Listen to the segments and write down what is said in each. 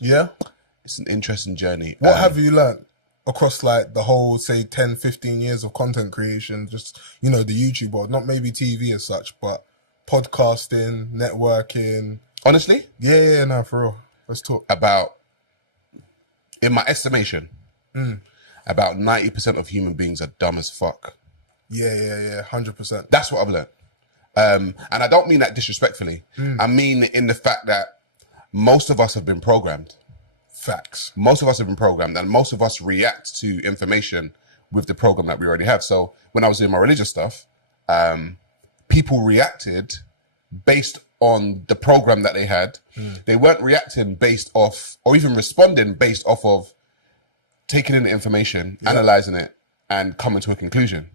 Yeah? It's an interesting journey. What have you learnt across like the whole, say, 10, 15 years of content creation, just, you know, the YouTube world, not maybe TV as such, but podcasting, networking? Honestly? Yeah, no, for real. Let's talk. About, in my estimation, about 90% of human beings are dumb as fuck. Yeah, 100%. That's what I've learned. And I don't mean that disrespectfully. I mean in the fact that most of us have been programmed. Facts. Most of us have been programmed, and most of us react to information with the program that we already have. So when I was doing my religious stuff, people reacted based on the program that they had. They weren't reacting based off, or even responding based off of taking in the information, analyzing it, and coming to a conclusion.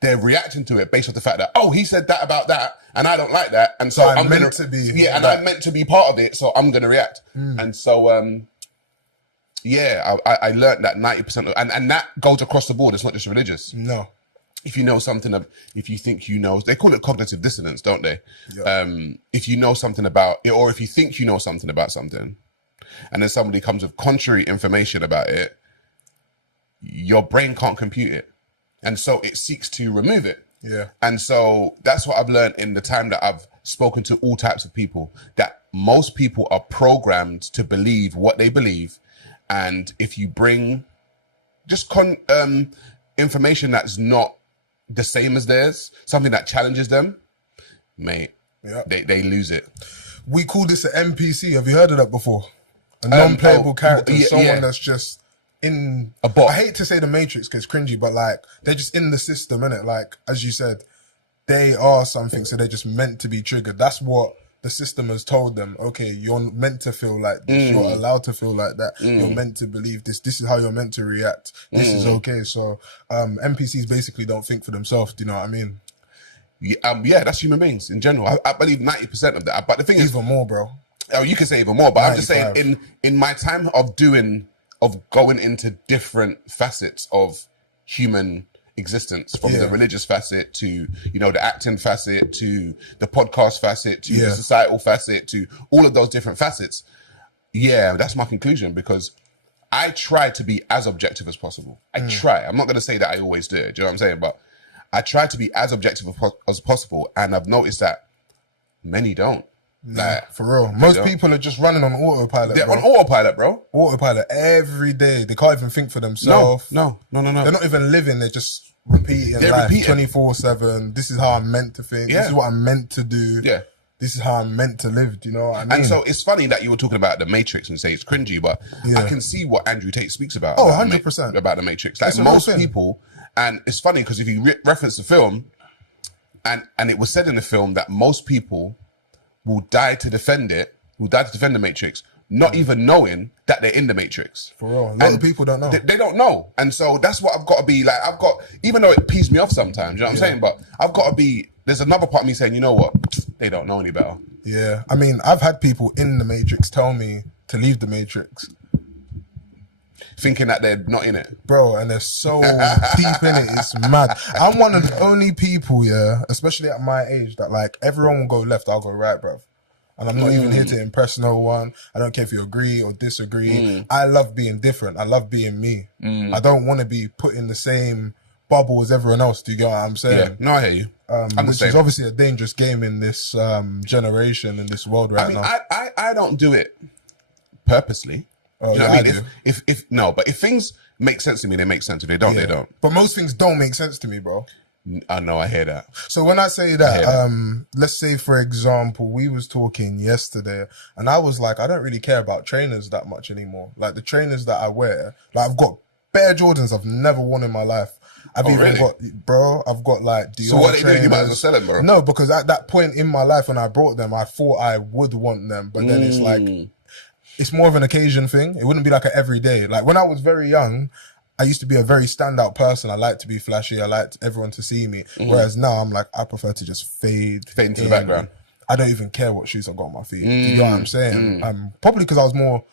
They're reacting to it based off the fact that, oh, he said that about that, and I don't like that, and so I'm meant to be. Yeah, and I'm meant to be part of it, so I'm going to react. And so, I learned that 90% of, and that goes across the board. It's not just religious. No. If you know something, if you think you know, they call it cognitive dissonance, don't they? Yeah. If you know something about it, or if you think you know something about something, and then somebody comes with contrary information about it, your brain can't compute it. And so it seeks to remove it. Yeah. And so that's what I've learned in the time that I've spoken to all types of people, that most people are programmed to believe what they believe. And if you bring just information that's not the same as theirs, something that challenges them, mate, they lose it. We call this an NPC. Have you heard of that before? A non-playable character, someone that's just in a bot. I hate to say the Matrix because it's cringy, but like they're just in the system, innit? Like, as you said, they are something, so they're just meant to be triggered. That's what the system has told them. Okay, you're meant to feel like this. You're allowed to feel like that. You're meant to believe this. This is how you're meant to react. This is okay. So NPCs basically don't think for themselves. Do you know what I mean? Yeah, that's human beings in general. I believe 90% of that. But the thing is, even more, bro. Oh, you can say even more. But 95. I'm just saying, in my time of going into different facets of human existence, from the religious facet to, you know, the acting facet to the podcast facet to the societal facet to all of those different facets. Yeah, that's my conclusion, because I try to be as objective as possible. I try. I'm not going to say that I always do it. Do you know what I'm saying? But I try to be as objective as possible. And I've noticed that many don't. Like, for real. Most people are just running on autopilot. They're on autopilot, bro. Autopilot every day. They can't even think for themselves. No. They're not even living. They're just repeating life 24/7. This is how I'm meant to think. This is what I'm meant to do. Yeah. This is how I'm meant to live. Do you know what I mean? And so it's funny that you were talking about the Matrix and say it's cringy, but I can see what Andrew Tate speaks about. 100%. About the Matrix. Like most people, and it's funny because if you reference the film, and it was said in the film that most people will die to defend it, will die to defend the Matrix, not even knowing that they're in the Matrix. For real. A lot of people don't know. They don't know. And so that's what I've got to be like. Even though it pees me off sometimes, you know what I'm saying? But I've got to be, there's another part of me saying, you know what? They don't know any better. Yeah. I mean, I've had people in the Matrix tell me to leave the Matrix. Thinking that they're not in it. Bro, and they're so deep in it, it's mad. I'm one of the only people, especially at my age, that like everyone will go left, I'll go right, bruv. And I'm not even here to impress no one. I don't care if you agree or disagree. I love being different. I love being me. I don't want to be put in the same bubble as everyone else. Do you get what I'm saying? Yeah, no, I hear you. Which is obviously a dangerous game in this generation, in this world now. I don't do it purposely. Oh, you know what I mean? If things make sense to me, they make sense. If they don't, they don't. But most things don't make sense to me, bro. I know, I hear that. So when I say that, let's say, for example, we was talking yesterday and I was like, I don't really care about trainers that much anymore. Like the trainers that I wear, like I've got bare Jordans I've never worn in my life. I've got like Dior. So what are they doing? You might as well sell them, bro. No, because at that point in my life when I brought them, I thought I would want them. But then it's like, it's more of an occasion thing. It wouldn't be like an everyday. Like when I was very young, I used to be a very standout person. I liked to be flashy. I liked everyone to see me. Whereas now I'm like, I prefer to just fade into the background. I don't even care what shoes I've got on my feet. Do you know what I'm saying? Probably because I was more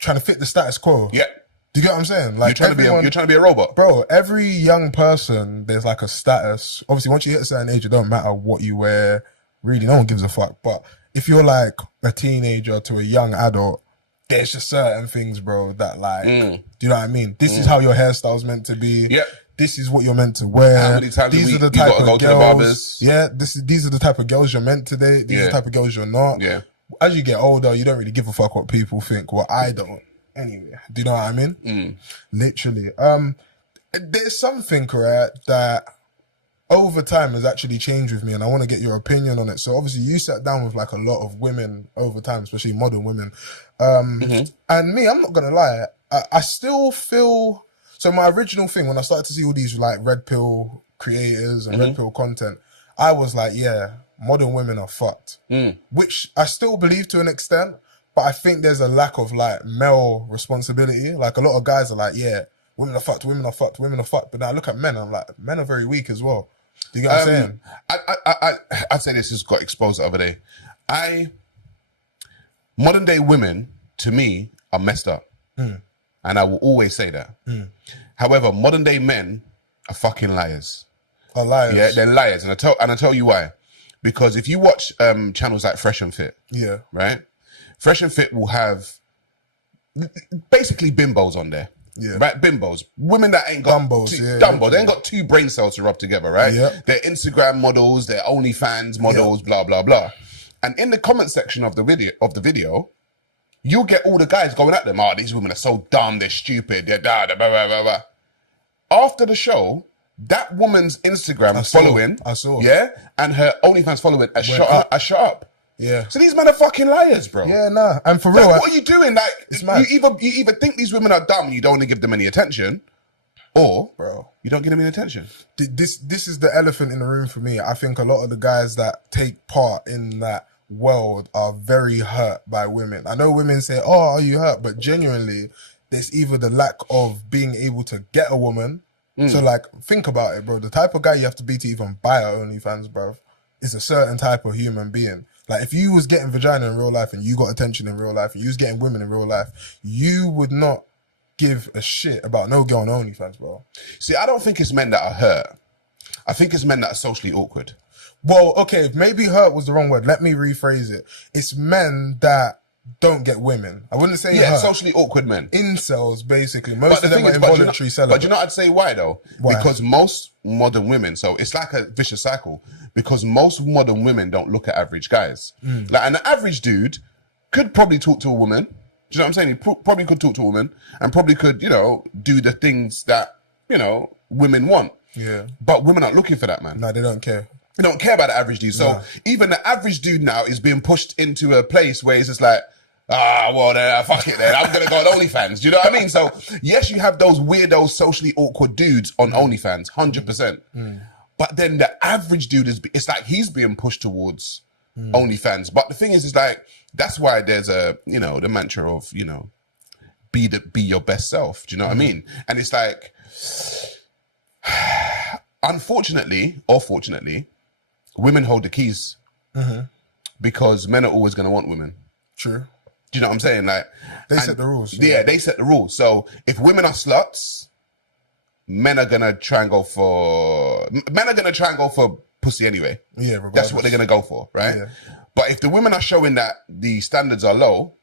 trying to fit the status quo. Yeah. Do you get what I'm saying? Like you're trying to be a robot. Bro, every young person, there's like a status. Obviously, once you hit a certain age, it don't matter what you wear. Really, no one gives a fuck. But if you're like a teenager to a young adult, there's just certain things, bro, that like, do you know what I mean? This is how your hairstyle's meant to be. Yeah. This is what you're meant to wear. How many times these a are the week you type gotta go of to the girls. barbers? Yeah, these are the type of girls you're meant to date. These are the type of girls you're not. Yeah. As you get older, you don't really give a fuck what people think. Well, I don't. Anyway, do you know what I mean? Literally. There's something, right, that over time has actually changed with me, and I want to get your opinion on it. So obviously you sat down with like a lot of women over time, especially modern women. And me, I'm not gonna lie, I still feel, so my original thing when I started to see all these like red pill creators and red pill content, I was like, yeah, modern women are fucked. Which I still believe to an extent, but I think there's a lack of like male responsibility. Like a lot of guys are like, yeah, women are fucked, women are fucked, women are fucked. But then I look at men and I'm like, men are very weak as well. Do you get what I'm saying? I'd say this just got exposed the other day. Modern day women, to me, are messed up. And I will always say that. However, modern day men are fucking liars. Are liars? Yeah, they're liars. And I tell you why. Because if you watch channels like Fresh and Fit, right? Fresh and Fit will have basically bimbos on there. Yeah. Right, bimbos, women that ain't got dumbos, they ain't got two brain cells to rub together, right? Yeah. They're Instagram models, they're OnlyFans models, blah blah blah. And in the comment section of the video, you'll get all the guys going at them. Oh, these women are so dumb, they're stupid, they're blah blah blah blah blah. After the show, that woman's Instagram following, yeah, and her OnlyFans following has shot up. Yeah. So these men are fucking liars, bro. Yeah, nah. And for real, what are you doing? Like, you either think these women are dumb and you don't want to give them any attention, or, bro, you don't give them any attention. This is the elephant in the room for me. I think a lot of the guys that take part in that world are very hurt by women. I know women say, "Oh, are you hurt?" But genuinely, there's either the lack of being able to get a woman. So, like, think about it, bro. The type of guy you have to be to even buy a OnlyFans, bro, is a certain type of human being. Like, if you was getting vagina in real life and you got attention in real life and you was getting women in real life, you would not give a shit about no girl on OnlyFans, bro. See, I don't think it's men that are hurt. I think it's men that are socially awkward. Well, okay, maybe hurt was the wrong word. Let me rephrase it. It's men that don't get women. I wouldn't say hurt. Socially awkward men. Incels, basically. Most of them are involuntary celibate. But you know I'd say why, though? Why? Because most modern women, so it's like a vicious cycle, because most modern women don't look at average guys. Like an average dude could probably talk to a woman. Do you know what I'm saying? He probably could talk to a woman and probably could, you know, do the things that, you know, women want. Yeah. But women aren't looking for that, man. No, they don't care. They don't care about the average dude. So even the average dude now is being pushed into a place where it's just like, well, then, fuck it then. I'm going to go on OnlyFans. Do you know what I mean? So, yes, you have those weirdo, socially awkward dudes on OnlyFans, 100%. But then the average dude, it's like he's being pushed towards OnlyFans. But the thing is like, that's why there's you know, the mantra of, you know, be your best self. Do you know what I mean? And it's like, unfortunately, or fortunately, women hold the keys because men are always going to want women. True. Do you know what I'm saying? Like they set the rules. Yeah, they set the rules. So if women are sluts, men are gonna try and go for pussy anyway. Yeah, regardless. That's what they're gonna go for, right? Yeah. But if the women are showing that the standards are low,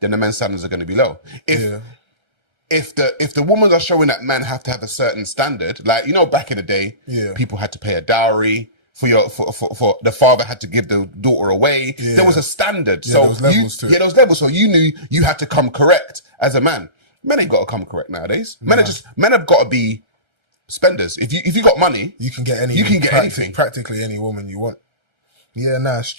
then the men's standards are gonna be low. If the women are showing that men have to have a certain standard, like, you know, back in the day, people had to pay a dowry. For the father had to give the daughter away. Yeah. There was a standard. So there was levels to it. Yeah, there was levels. So you knew you had to come correct as a man. Men ain't got to come correct nowadays. Men have got to be spenders. If you got money, you can get anything. Anything. Practically any woman you want. Yeah, nah, it's